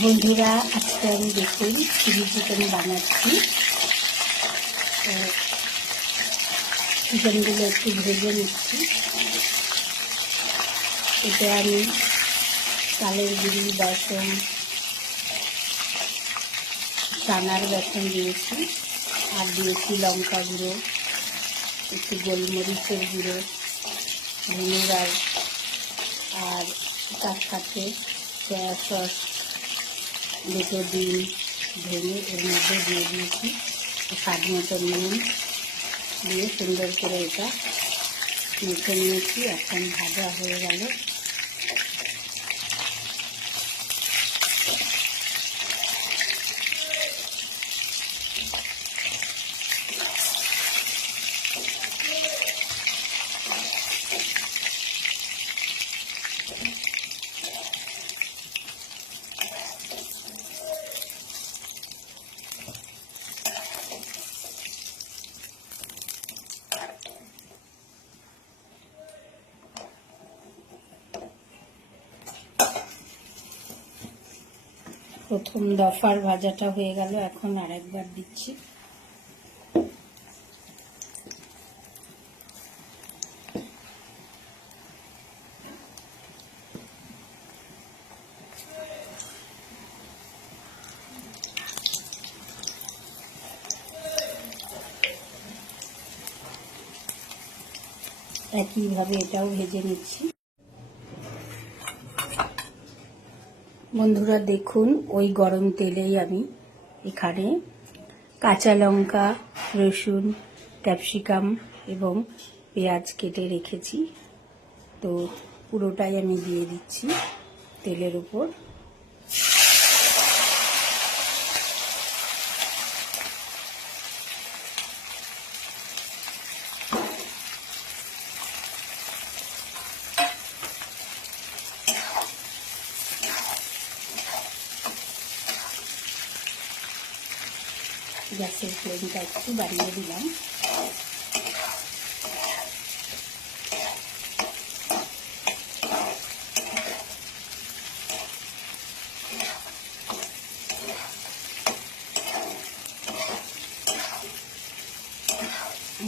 বন্ধুরা, আজকে আমি দেখুন চিলি চিকেন বানাচ্ছি। চিকেনগুলো একটু ভেজে নিচ্ছি। এতে আমি চালের গুঁড়ি, বেসন, চানার বেসন দিয়েছি, আর দিয়েছি লঙ্কা গুঁড়ো, একটু গোলমরিচের গুঁড়ো, ভিনেগার, আর তার সাথে সয়া সস, দুটো ডিম ভেঙে এর মধ্যে দিয়ে দিয়েছি, স্বাদ মতো নুন দিয়ে সুন্দর করে এটা মেখে নিয়েছি। এখন ভাজা হয়ে গেল। প্রথম দফার ভাজাটা হয়ে গেল, এখন আরেকবার দিচ্ছি। একইভাবে এটাও ভেজে নিচ্ছি। বন্ধুরা দেখুন, ওই গরম তেলেই আমি এখানে কাঁচা লঙ্কা, রসুন, ক্যাপসিকাম এবং পেঁয়াজ কেটে রেখেছি। তো পুরোটাই আমি দিয়ে দিচ্ছি তেলের উপর। গ্যাসের ফ্লেমটা একটু বাড়িয়ে দিলাম।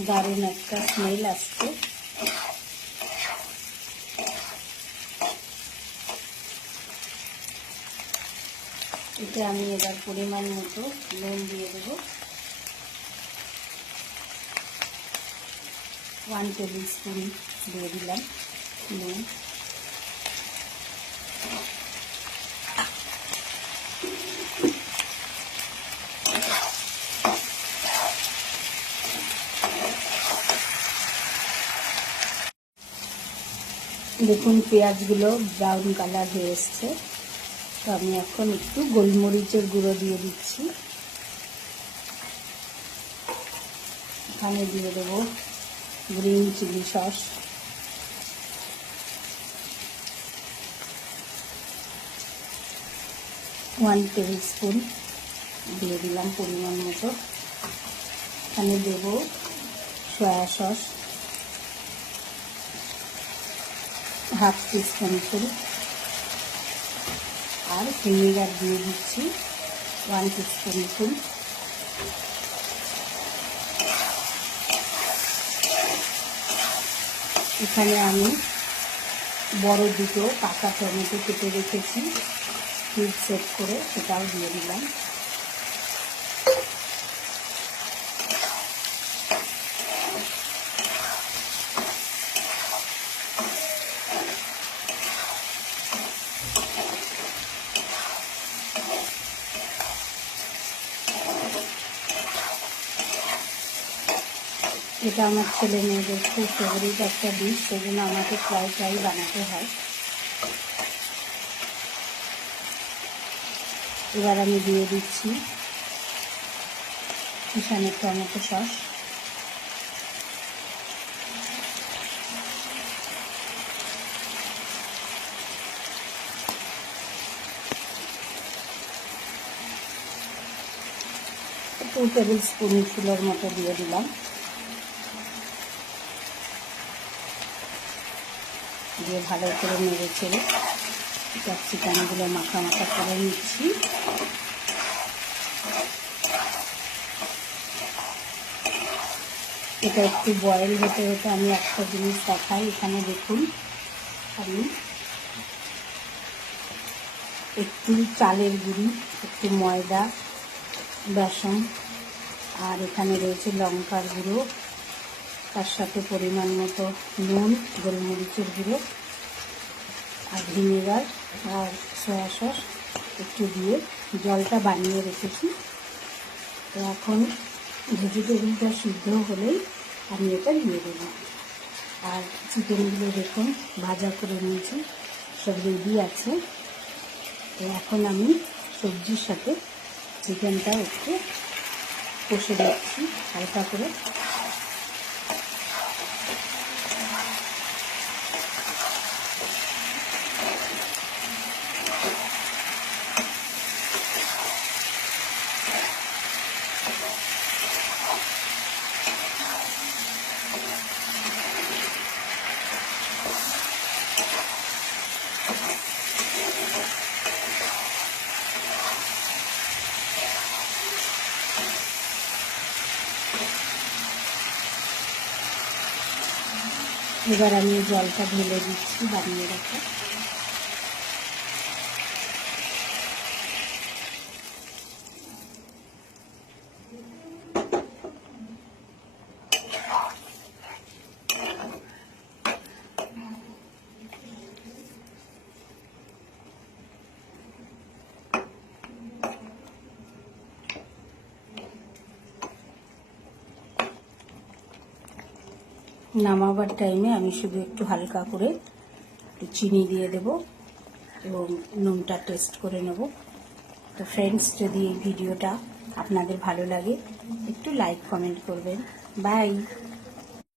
দারুণ একটা স্মেল আসছে। এতে আমি এবার পরিমাণ মতো নুন দিয়ে দেব। 1 টেবিল স্পুন দিয়ে দিলাম নুন। দেখুন পেঁয়াজগুলো ব্রাউন কালার হয়ে এসছে। তো আমি এখন একটু গোলমরিচের গুঁড়ো দিয়ে দিচ্ছি। এখানে দিয়ে দেবো green chilli sauce, one tablespoon দিয়ে দিলাম পরিমাণ মতো। এখানে দেবো soya sauce, half teaspoon full, আর ভিনেগার দিয়ে দিচ্ছি 1 টিস্পুন ফুল। এখানে আমি বড় দুটো পাকা টমেটো কেটে রেখেছি, কিউব সেট করে, সেটাও দিয়ে দিলাম। এটা আমার ছেলে মেয়েদের খুব ফেভারিট একটা ডিশ, সেজন্য আমাকে প্রায় বানাতে হয়। এবার আমি দিয়ে দিচ্ছি কিষানের tomato sauce, two tablespoon ফুলের মতো দিয়ে দিলাম। দিয়ে ভালো করে নেড়ে চেড়ে ক্যাপসিকাম ক্যাপসিকামগুলো মাখা মাখা করে নিচ্ছি। এটা একটু বয়েল হতে হতে আমি একটা জিনিস দেখাই। এখানে দেখুন, আমি একটু চালের গুঁড়ি, একটু ময়দা, বেসন, আর এখানে রয়েছে লঙ্কার গুঁড়ো, তার সাথে পরিমাণ মতো নুন, গোলমরিচের গুঁড়ো আর ভিনেগার আর সয়া সস একটু দিয়ে জলটা বানিয়ে রেখেছি। তো এখন ভেজিটেবলটা সিদ্ধ হলেই আমি এটা দিয়ে দেব। আর চিকেনগুলো দেখুন ভাজা করে নিয়েছি, সব রেডি আছে। তো এখন আমি সবজির সাথে চিকেনটা একটু কষে দিচ্ছি হালকা করে। এবার আমি জলটা ঢেলে দিচ্ছি বানিয়ে রাখা। নামাবার টাইমে আমি শুধু একটু হালকা করে একটু চিনি দিয়ে দেব এবং নুনটা টেস্ট করে নেব। তো ফ্রেন্ডস, যদি এই ভিডিওটা আপনাদের ভালো লাগে একটু লাইক কমেন্ট করবেন। বাই।